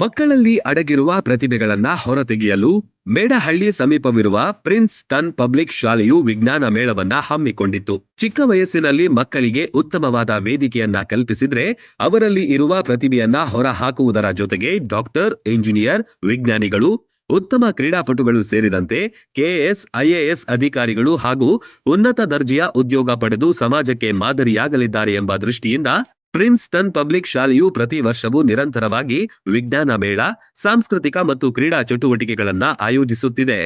ಮಕ್ಕಳಲ್ಲಿ ಅಡಗಿರುವ ಪ್ರತಿಭೆಗಳನ್ನ ಹೊರತೆಗೆಯಲು ಮೇಡಹಳ್ಳಿ ಸಮೀಪವಿರುವ ಪ್ರಿನ್ಸ್ಟನ್ ಪಬ್ಲಿಕ್ ಶಾಲೆಯು ವಿಜ್ಞಾನ ಮೇಳವನ್ನ ಹಮ್ಮಿಕೊಂಡಿತ್ತು. ಚಿಕ್ಕ ವಯಸ್ಸಿನಲ್ಲಿ ಮಕ್ಕಳಿಗೆ ಉತ್ತಮವಾದ ವೇದಿಕೆಯನ್ನ ಕಲ್ಪಿಸಿದ್ರೆ ಅವರಲ್ಲಿ ಇರುವ ಪ್ರತಿಭೆಯನ್ನ ಹೊರ ಹಾಕುವುದರ ಜೊತೆಗೆ ಡಾಕ್ಟರ್, ಇಂಜಿನಿಯರ್, ವಿಜ್ಞಾನಿಗಳು, ಉತ್ತಮ ಕ್ರೀಡಾಪಟುಗಳು ಸೇರಿದಂತೆ ಕೆಎಎಸ್, ಐಎಎಸ್ ಅಧಿಕಾರಿಗಳು ಹಾಗೂ ಉನ್ನತ ದರ್ಜೆಯ ಉದ್ಯೋಗ ಪಡೆದು ಸಮಾಜಕ್ಕೆ ಮಾದರಿಯಾಗಲಿದ್ದಾರೆ ಎಂಬ ದೃಷ್ಟಿಯಿಂದ ಪ್ರಿನ್ಸ್ಟನ್ ಪಬ್ಲಿಕ್ ಶಾಲೆಯು ಪ್ರತಿ ವರ್ಷವೂ ನಿರಂತರವಾಗಿ ವಿಜ್ಞಾನ ಮೇಳ, ಸಾಂಸ್ಕೃತಿಕ ಮತ್ತು ಕ್ರೀಡಾ ಚಟುವಟಿಕೆಗಳನ್ನ ಆಯೋಜಿಸುತ್ತಿದೆ.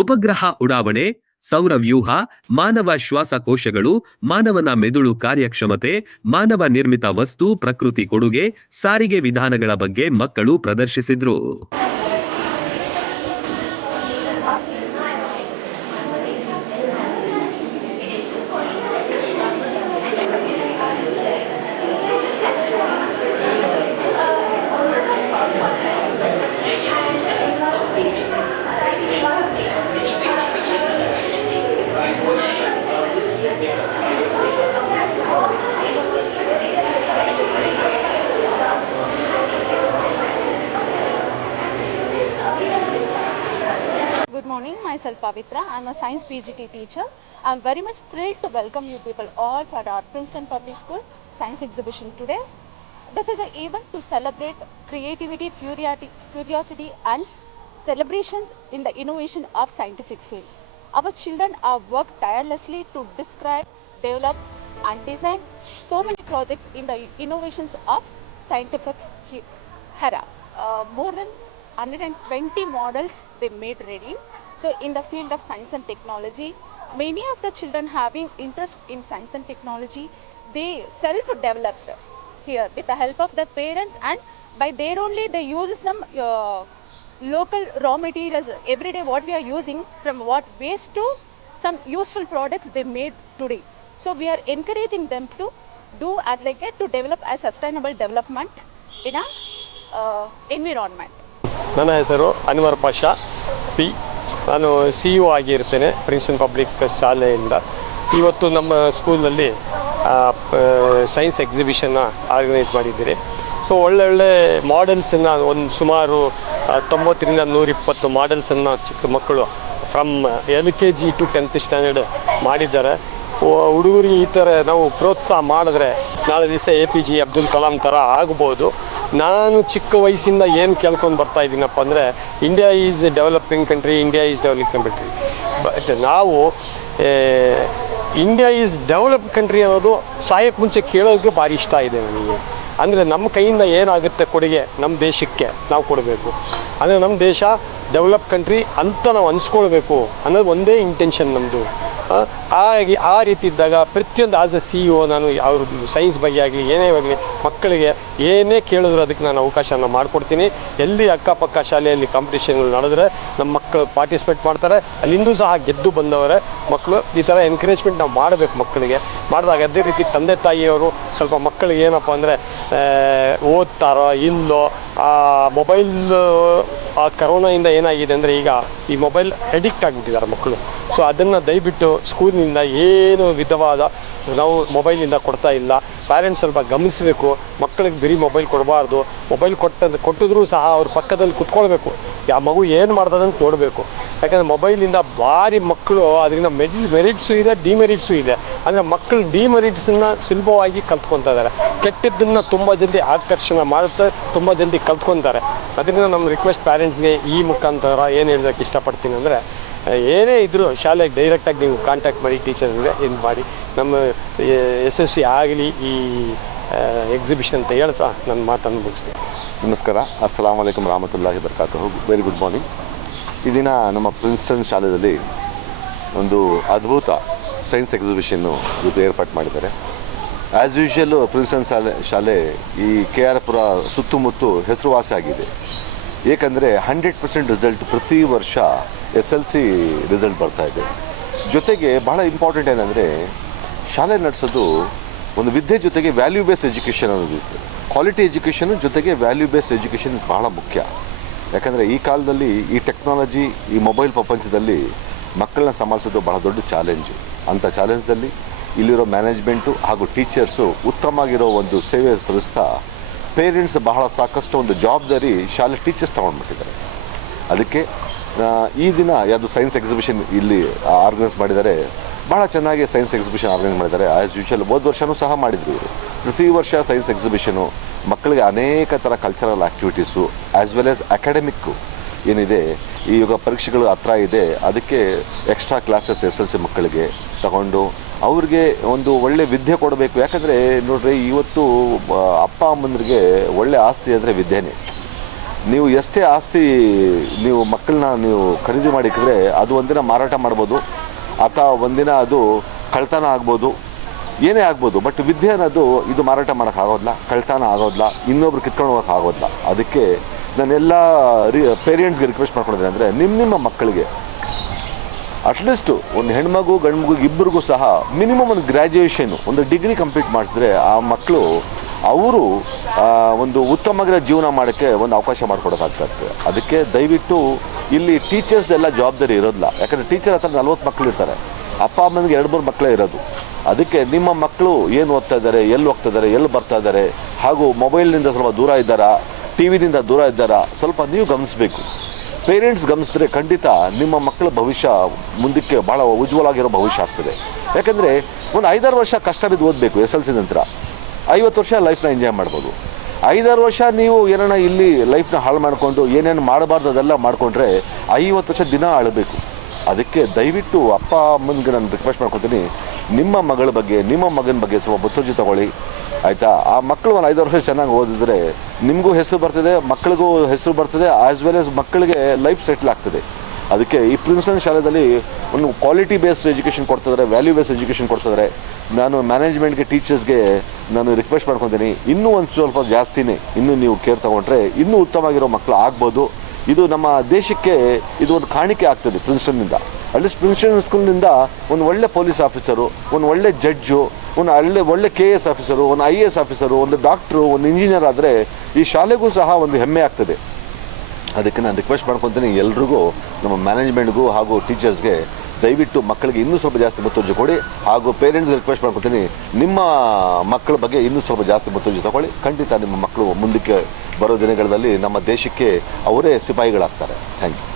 ಉಪಗ್ರಹ ಉಡಾವಣೆ, ಸೌರವ್ಯೂಹ, ಮಾನವ ಶ್ವಾಸಕೋಶಗಳು, ಮಾನವನ ಮೆದುಳು ಕಾರ್ಯಕ್ಷಮತೆ, ಮಾನವ ನಿರ್ಮಿತ ವಸ್ತು, ಪ್ರಕೃತಿ ಕೊಡುಗೆ, ಸಾರಿಗೆ ವಿಧಾನಗಳ ಬಗ್ಗೆ ಮಕ್ಕಳು ಪ್ರದರ್ಶಿಸಿದ್ರು. Good morning, myself Pavitra. I'm a science PGT teacher. I'm very much thrilled to welcome you people all for our Princeton Public School science exhibition today. This is an event to celebrate creativity, curiosity and celebrations in the innovation of scientific field. Our children have worked tirelessly to describe, develop and design so many projects in the innovations of scientific era. More than 120 models they made ready. So in the field of science and technology, many of the children having interest in science and technology, they self-developed here with the help of the parents, and by their only they use some local raw materials every day what we are using, from what waste to some useful products they made today. So we are encouraging them to do as like that, to develop a sustainable development in a environment. ನನ್ನ ಹೆಸರು Anwar Pasha P. ನಾನು CEO ಆಗಿರ್ತೇನೆ Princeton public ಶಾಲೆಯಿಂದ. ಇವತ್ತು ನಮ್ಮ ಸ್ಕೂಲಲ್ಲಿ science ಎಕ್ಸಿಬಿಷನ್ನ organise ಮಾಡಿದ್ದೀರಿ. So ಒಳ್ಳೊಳ್ಳೆ ಮಾಡೆಲ್ಸನ್ನು ಒಂದು ಸುಮಾರು 90ರಿಂದ 120 ಮಾಡೆಲ್ಸನ್ನು ಚಿಕ್ಕ ಮಕ್ಕಳು from LKG to 10th standard ಮಾಡಿದ್ದಾರೆ. ಹುಡುಗರಿಗೆ ಈ ಥರ ನಾವು ಪ್ರೋತ್ಸಾಹ ಮಾಡಿದ್ರೆ ನಾಳೆ ದಿವಸ APJ ಅಬ್ದುಲ್ ಕಲಾಂ ಥರ ಆಗ್ಬೋದು. ನಾನು ಚಿಕ್ಕ ವಯಸ್ಸಿಂದ ಏನು ಕೇಳ್ಕೊಂಡು ಬರ್ತಾ ಇದ್ದೀನಪ್ಪ ಅಂದರೆ, India is A developing country, India is developing country. But ನಾವು ಇಂಡಿಯಾ ಈಸ್ ಡೆವಲಪ್ ಕಂಟ್ರಿ ಅನ್ನೋದು ಸಾಯಕ್ಕೆ ಮುಂಚೆ ಕೇಳೋದಕ್ಕೆ ಭಾರಿ ಇಷ್ಟ ಇದೆ ನನಗೆ. ಅಂದರೆ ನಮ್ಮ ಕೈಯಿಂದ ಏನಾಗುತ್ತೆ ಕೊಡುಗೆ ನಮ್ಮ ದೇಶಕ್ಕೆ ನಾವು ಕೊಡಬೇಕು. ಅಂದರೆ ನಮ್ಮ ದೇಶ ಡೆವಲಪ್ ಕಂಟ್ರಿ ಅಂತ ನಾವು ಅನ್ಸ್ಕೊಳ್ಬೇಕು ಅನ್ನೋದು ಒಂದೇ ಇಂಟೆನ್ಷನ್ ನಮ್ಮದು. ಆ ರೀತಿ ಇದ್ದಾಗ ಪ್ರತಿಯೊಂದು ಆಸ್ ಎ CEO ನಾನು ಅವ್ರ ಸೈನ್ಸ್ ಬಗ್ಗೆ ಆಗಲಿ ಏನೇ ಆಗಲಿ ಮಕ್ಕಳಿಗೆ ಏನೇ ಕೇಳಿದ್ರು ಅದಕ್ಕೆ ನಾನು ಅವಕಾಶನ ಮಾಡಿಕೊಡ್ತೀನಿ. ಎಲ್ಲಿ ಅಕ್ಕಪಕ್ಕ ಶಾಲೆಯಲ್ಲಿ ಕಾಂಪಿಟೇಷನ್ಗಳು ನಡೆದ್ರೆ ನಮ್ಮ ಮಕ್ಕಳು ಪಾರ್ಟಿಸಿಪೇಟ್ ಮಾಡ್ತಾರೆ. ಅಲ್ಲಿಂದೂ ಸಹ ಗೆದ್ದು ಬಂದವರೇ ಮಕ್ಕಳು. ಈ ಥರ ಎನ್ಕರೇಜ್ಮೆಂಟ್ ನಾವು ಮಾಡಬೇಕು ಮಕ್ಕಳಿಗೆ. ಮಾಡಿದಾಗ ಅದೇ ರೀತಿ ತಂದೆ ತಾಯಿಯವರು ಸ್ವಲ್ಪ ಮಕ್ಕಳಿಗೆ ಏನಪ್ಪ ಅಂದರೆ ಓದ್ತಾರೋ ಇಲ್ಲೋ, ಮೊಬೈಲ್ ಕರೋನಾಯಿಂದ ಏನಾಗಿದೆ ಅಂದರೆ ಈಗ ಈ ಮೊಬೈಲ್ ಅಡಿಕ್ಟ್ ಆಗಿಬಿಟ್ಟಿದ್ದಾರೆ ಮಕ್ಕಳು. ಸೊ ಅದನ್ನು ದಯವಿಟ್ಟು ಸ್ಕೂಲಿನಿಂದ ಏನು ವಿಧವಾದ ನಾವು ಮೊಬೈಲಿಂದ ಕೊಡ್ತಾ ಇಲ್ಲ. ಪ್ಯಾರೆಂಟ್ಸ್ ಸ್ವಲ್ಪ ಗಮನಿಸಬೇಕು. ಮಕ್ಕಳಿಗೆ ಬರೀ ಮೊಬೈಲ್ ಕೊಡಬಾರ್ದು. ಮೊಬೈಲ್ ಕೊಟ್ಟಿದ್ರೂ ಸಹ ಅವ್ರ ಪಕ್ಕದಲ್ಲಿ ಕುತ್ಕೊಳ್ಬೇಕು. ಆ ಮಗು ಏನು ಮಾಡ್ತದೆ ಅಂತ ನೋಡಬೇಕು. ಯಾಕಂದರೆ ಮೊಬೈಲಿಂದ ಭಾರಿ ಮಕ್ಕಳು ಅದರಿಂದ ಮೆರಿಟ್ಸು ಇದೆ, ಡಿಮೆರಿಟ್ಸು ಇದೆ. ಅಂದರೆ ಮಕ್ಕಳು ಡಿಮೆರಿಟ್ಸನ್ನು ಸುಲಭವಾಗಿ ಕಲ್ತ್ಕೊತಾ ಇದ್ದಾರೆ. ಕೆಟ್ಟದ್ದನ್ನು ತುಂಬ ಜಲ್ದಿ ಆಕರ್ಷಣೆ ಮಾಡುತ್ತೆ, ತುಂಬ ಜಲ್ದಿ ಕಲ್ತ್ಕೊತಾರೆ. ಅದರಿಂದ ನಮ್ಮ ರಿಕ್ವೆಸ್ಟ್ ಪ್ಯಾರೆಂಟ್ಸ್ಗೆ ಈ ಮುಖಾಂತರ ಏನು ಹೇಳೋಕ್ಕೆ ಇಷ್ಟಪಡ್ತೀನಿ ಅಂದರೆ, ಏನೇ ಇದ್ದರೂ ಶಾಲೆಗೆ ಡೈರೆಕ್ಟಾಗಿ ನೀವು ಕಾಂಟ್ಯಾಕ್ಟ್ ಮಾಡಿ, ಟೀಚರ್ಗೆ ಇದು ಮಾಡಿ ನಮ್ಮ ಯಶಸ್ವಿ ಆಗಲಿ ಈ ಎಕ್ಸಿಬಿಷನ್ ಅಂತ ಹೇಳ್ತಾ ನನ್ನ ಮಾತನ್ನು ಮುಗಿಸ್ತೀನಿ. ನಮಸ್ಕಾರ, ಅಸ್ಸಲಾಮ್ ವಲೈಕುಮ್ ರಹಮತುಲ್ಲಾಹಿ ಬರ್ಕಾತುಹು. Very good morning. ಈ ದಿನ ನಮ್ಮ ಪ್ರಿನ್ಸ್ಟನ್ ಶಾಲೆಯಲ್ಲಿ ಒಂದು ಅದ್ಭುತ ಸೈನ್ಸ್ ಎಕ್ಸಿಬಿಷನ್ನು ಇವತ್ತು ಏರ್ಪಾಡು ಮಾಡಿದ್ದಾರೆ. ಆ್ಯಸ್ ಯೂಶ್ವಲ್ಲು ಪ್ರಿನ್ಸ್ಟನ್ ಶಾಲೆ ಈ KR ಪುರ ಸುತ್ತಮುತ್ತ ಹೆಸರುವಾಸಿ ಆಗಿದೆ. ಏಕೆಂದರೆ 100% ರಿಸಲ್ಟ್ ಪ್ರತಿ ವರ್ಷ SLC ರಿಸಲ್ಟ್ ಬರ್ತಾಯಿದೆ. ಜೊತೆಗೆ ಬಹಳ ಇಂಪಾರ್ಟೆಂಟ್ ಏನಂದರೆ, ಶಾಲೆ ನಡೆಸೋದು ಒಂದು ವಿದ್ಯೆ ಜೊತೆಗೆ ವ್ಯಾಲ್ಯೂ ಬೇಸ್ಡ್ ಎಜುಕೇಷನ್ ಅನ್ನೋದು ಇತ್ತು. ಕ್ವಾಲಿಟಿ ಎಜುಕೇಷನು ಜೊತೆಗೆ ವ್ಯಾಲ್ಯೂ ಬೇಸ್ಡ್ ಎಜುಕೇಷನ್ ಬಹಳ ಮುಖ್ಯ. ಯಾಕಂದರೆ ಈ ಕಾಲದಲ್ಲಿ ಈ ಟೆಕ್ನಾಲಜಿ, ಈ ಮೊಬೈಲ್ ಪ್ರಪಂಚದಲ್ಲಿ ಮಕ್ಕಳನ್ನ ಸಂಭಾಳಿಸೋದು ಬಹಳ ದೊಡ್ಡ ಚಾಲೆಂಜು. ಅಂಥ ಚಾಲೆಂಜ್ದಲ್ಲಿ ಇಲ್ಲಿರೋ ಮ್ಯಾನೇಜ್ಮೆಂಟು ಹಾಗೂ ಟೀಚರ್ಸು ಉತ್ತಮವಾಗಿರೋ ಒಂದು ಸೇವೆ ಸಲ್ಲಿಸ್ತಾ ಪೇರೆಂಟ್ಸ್ ಬಹಳ ಸಾಕಷ್ಟು ಒಂದು ಜವಾಬ್ದಾರಿ ಶಾಲೆ ಟೀಚರ್ಸ್ ತೊಗೊಂಡ್ಬಿಟ್ಟಿದ್ದಾರೆ. ಅದಕ್ಕೆ ಈ ದಿನ ಯಾವುದು ಸೈನ್ಸ್ ಎಕ್ಸಿಬಿಷನ್ ಇಲ್ಲಿ ಆರ್ಗನೈಸ್ ಮಾಡಿದ್ದಾರೆ. ಭಾಳ ಚೆನ್ನಾಗಿ ಸೈನ್ಸ್ ಎಕ್ಸಿಬಿಷನ್ ಆರ್ಗನೈಸ್ ಮಾಡಿದ್ದಾರೆ. ಆ್ಯಸ್ ಯೂಶುವಲ್ ಹೋದ ವರ್ಷವೂ ಸಹ ಮಾಡಿದ್ರು ಇವರು. ಪ್ರತಿ ವರ್ಷ ಸೈನ್ಸ್ ಎಕ್ಸಿಬಿಷನು ಮಕ್ಕಳಿಗೆ ಅನೇಕ ಥರ cultural activities as well as academic ಏನಿದೆ, ಈಗ ಪರೀಕ್ಷೆಗಳು ಹತ್ರ ಇದೆ, ಅದಕ್ಕೆ ಎಕ್ಸ್ಟ್ರಾ ಕ್ಲಾಸಸ್ SLC ಮಕ್ಕಳಿಗೆ ತಗೊಂಡು ಅವ್ರಿಗೆ ಒಂದು ಒಳ್ಳೆ ವಿದ್ಯೆ ಕೊಡಬೇಕು. ಯಾಕಂದರೆ ನೋಡ್ರಿ, ಇವತ್ತು ಅಪ್ಪ ಅಮ್ಮಂದ್ರಿಗೆ ಒಳ್ಳೆ ಆಸ್ತಿ ಅಂದರೆ ವಿದ್ಯೆನೇ. ನೀವು ಎಷ್ಟೇ ಆಸ್ತಿ ನೀವು ಮಕ್ಕಳನ್ನ ನೀವು ಖರೀದಿ ಮಾಡಿಕಿದ್ರೆ ಅದು ಒಂದಿನ ಮಾರಾಟ ಮಾಡ್ಬೋದು, ಅಥವಾ ಒಂದಿನ ಅದು ಕಳ್ತನ ಆಗ್ಬೋದು, ಏನೇ ಆಗ್ಬೋದು. ಬಟ್ ವಿದ್ಯೆ ಅನ್ನೋದು ಇದು ಮಾರಾಟ ಮಾಡೋಕ್ಕಾಗೋದಿಲ್ಲ, ಕಳ್ತನ ಆಗೋದಿಲ್ಲ, ಇನ್ನೊಬ್ರು ಕಿತ್ಕೊಂಡು ಹೋಗೋಕ್ಕಾಗೋದಿಲ್ಲ. ಅದಕ್ಕೆ ನಾನೆಲ್ಲ ಪೇರೆಂಟ್ಸ್ಗೆ ರಿಕ್ವೆಸ್ಟ್ ಮಾಡ್ಕೊಂಡಿದ್ದೀನಿ ಅಂದರೆ ನಿಮ್ಮ ಮಕ್ಕಳಿಗೆ ಅಟ್ಲೀಸ್ಟು ಒಂದು ಹೆಣ್ಮಗು ಗಂಡು ಮಗು ಇಬ್ಬರಿಗೂ ಸಹ ಮಿನಿಮಮ್ ಒಂದು ಗ್ರ್ಯಾಜುಯೇಷನು, ಒಂದು ಡಿಗ್ರಿ ಕಂಪ್ಲೀಟ್ ಮಾಡಿಸಿದ್ರೆ ಆ ಮಕ್ಕಳು ಅವರು ಒಂದು ಉತ್ತಮವಾಗಿರೋ ಜೀವನ ಮಾಡೋಕ್ಕೆ ಒಂದು ಅವಕಾಶ ಮಾಡಿಕೊಡೋಕ್ಕಾಗ್ತದೆ. ಅದಕ್ಕೆ ದಯವಿಟ್ಟು ಇಲ್ಲಿ ಟೀಚರ್ಸ್ದೆಲ್ಲ ಜವಾಬ್ದಾರಿ ಇರೋದಿಲ್ಲ. ಯಾಕಂದರೆ ಟೀಚರ್ ಹತ್ರ 40 ಮಕ್ಕಳು ಇರ್ತಾರೆ, ಅಪ್ಪ ಅಮ್ಮನಿಗೆ 2-3 ಮಕ್ಕಳೇ ಇರೋದು. ಅದಕ್ಕೆ ನಿಮ್ಮ ಮಕ್ಕಳು ಏನು ಓದ್ತಾ ಇದ್ದಾರೆ, ಎಲ್ಲಿ ಹೋಗ್ತಾ ಇದ್ದಾರೆ, ಎಲ್ಲಿ ಬರ್ತಾ ಇದ್ದಾರೆ, ಹಾಗೂ ಮೊಬೈಲ್ನಿಂದ ಸ್ವಲ್ಪ ದೂರ ಇದ್ದಾರಾ, ಟಿ ವಿನಿಂದ ದೂರ ಇದ್ದಾರಾ, ಸ್ವಲ್ಪ ನೀವು ಗಮನಿಸಬೇಕು. ಪೇರೆಂಟ್ಸ್ ಗಮನಿಸಿದ್ರೆ ಖಂಡಿತ ನಿಮ್ಮ ಮಕ್ಕಳ ಭವಿಷ್ಯ ಮುಂದಕ್ಕೆ ಭಾಳ ಉಜ್ವಲವಾಗಿರೋ ಭವಿಷ್ಯ ಆಗ್ತದೆ. ಯಾಕಂದರೆ ಒಂದು 5-6 ವರ್ಷ ಕಷ್ಟ ಬಿದ್ದು ಓದಬೇಕು. SLC ನಂತರ 50 ವರ್ಷ ಲೈಫ್ನ ಎಂಜಾಯ್ ಮಾಡ್ಬೋದು. 5-6 ವರ್ಷ ನೀವು ಏನಾರ ಇಲ್ಲಿ ಲೈಫ್ನ ಹಾಳು ಮಾಡಿಕೊಂಡು ಏನೇನು ಮಾಡಬಾರ್ದು ಅದೆಲ್ಲ ಮಾಡಿಕೊಂಡ್ರೆ 50 ವರ್ಷ ದಿನ ಅಳಬೇಕು. ಅದಕ್ಕೆ ದಯವಿಟ್ಟು ಅಪ್ಪ ಅಮ್ಮನಿಗೆ ನಾನು ರಿಕ್ವೆಸ್ಟ್ ಮಾಡ್ಕೊತೀನಿ, ನಿಮ್ಮ ಮಗಳ ಬಗ್ಗೆ, ನಿಮ್ಮ ಮಗನ ಬಗ್ಗೆ ಸ್ವಲ್ಪ ಮುತುರ್ಜಿ ತಗೊಳ್ಳಿ, ಆಯಿತಾ. ಆ ಮಕ್ಕಳು ಒಂದು 5 ವರ್ಷ ಚೆನ್ನಾಗಿ ಓದಿದ್ರೆ ನಿಮಗೂ ಹೆಸರು ಬರ್ತದೆ, ಮಕ್ಕಳಿಗೂ ಹೆಸರು ಬರ್ತದೆ, ಆ್ಯಸ್ ವೆಲ್ ಆಸ್ ಮಕ್ಕಳಿಗೆ ಲೈಫ್ ಸೆಟ್ಲ್ ಆಗ್ತದೆ. ಅದಕ್ಕೆ ಈ ಪ್ರಿನ್ಸ್ಟನ್ ಶಾಲೆಯಲ್ಲಿ ಒಂದು ಕ್ವಾಲಿಟಿ ಬೇಸ್ಡ್ ಎಜುಕೇಷನ್ ಕೊಡ್ತಿದ್ದಾರೆ, ವ್ಯಾಲ್ಯೂ ಬೇಸ್ಡ್ ಎಜುಕೇಷನ್ ಕೊಡ್ತಿದ್ದಾರೆ. ನಾನು ಮ್ಯಾನೇಜ್ಮೆಂಟ್ಗೆ, ಟೀಚರ್ಸ್ಗೆ ನಾನು ರಿಕ್ವೆಸ್ಟ್ ಮಾಡ್ಕೊತೀನಿ, ಇನ್ನೂ ಒಂದು ಸ್ವಲ್ಪ ಜಾಸ್ತಿನೇ ಇನ್ನೂ ನೀವು ಕೇರ್ ತೊಗೊಂಡ್ರೆ ಇನ್ನೂ ಉತ್ತಮವಾಗಿರೋ ಮಕ್ಕಳು ಆಗ್ಬೋದು. ಇದು ನಮ್ಮ ದೇಶಕ್ಕೆ ಇದು ಒಂದು ಕಾಣಿಕೆ ಆಗ್ತದೆ ಪ್ರಿನ್ಸ್ಟನ್ನಿಂದ. ಅಟ್ಲೀಸ್ಟ್ ಪ್ರಿನ್ಸ್ಟನ್ ಸ್ಕೂಲ್ನಿಂದ ಒಂದು ಒಳ್ಳೆ ಪೊಲೀಸ್ ಆಫೀಸರು, ಒಂದು ಒಳ್ಳೆ ಜಡ್ಜು, ಒಂದು ಒಳ್ಳೆ KS ಆಫೀಸರು, ಒಂದು IAS ಆಫೀಸರು, ಒಂದು ಡಾಕ್ಟ್ರು, ಒಂದು ಇಂಜಿನಿಯರ್ ಆದರೆ ಈ ಶಾಲೆಗೂ ಸಹ ಒಂದು ಹೆಮ್ಮೆ ಆಗ್ತದೆ. ಅದಕ್ಕೆ ನಾನು ರಿಕ್ವೆಸ್ಟ್ ಮಾಡ್ಕೊತೀನಿ ಎಲ್ರಿಗೂ, ನಮ್ಮ ಮ್ಯಾನೇಜ್ಮೆಂಟ್ಗೂ ಹಾಗೂ ಟೀಚರ್ಸ್ಗೆ, ದಯವಿಟ್ಟು ಮಕ್ಕಳಿಗೆ ಇನ್ನೂ ಸ್ವಲ್ಪ ಜಾಸ್ತಿ ಮುತುರ್ಜಿ ಕೊಡಿ. ಹಾಗೂ ಪೇರೆಂಟ್ಸ್ಗೆ ರಿಕ್ವೆಸ್ಟ್ ಮಾಡ್ಕೊತೀನಿ, ನಿಮ್ಮ ಮಕ್ಕಳ ಬಗ್ಗೆ ಇನ್ನೂ ಸ್ವಲ್ಪ ಜಾಸ್ತಿ ಮುತುರ್ಜಿ ತಗೊಳ್ಳಿ. ಖಂಡಿತ ನಿಮ್ಮ ಮಕ್ಕಳು ಮುಂದಕ್ಕೆ ಬರೋ ದಿನಗಳಲ್ಲಿ ನಮ್ಮ ದೇಶಕ್ಕೆ ಅವರೇ ಸಿಪಾಯಿಗಳಾಗ್ತಾರೆ. Thank you.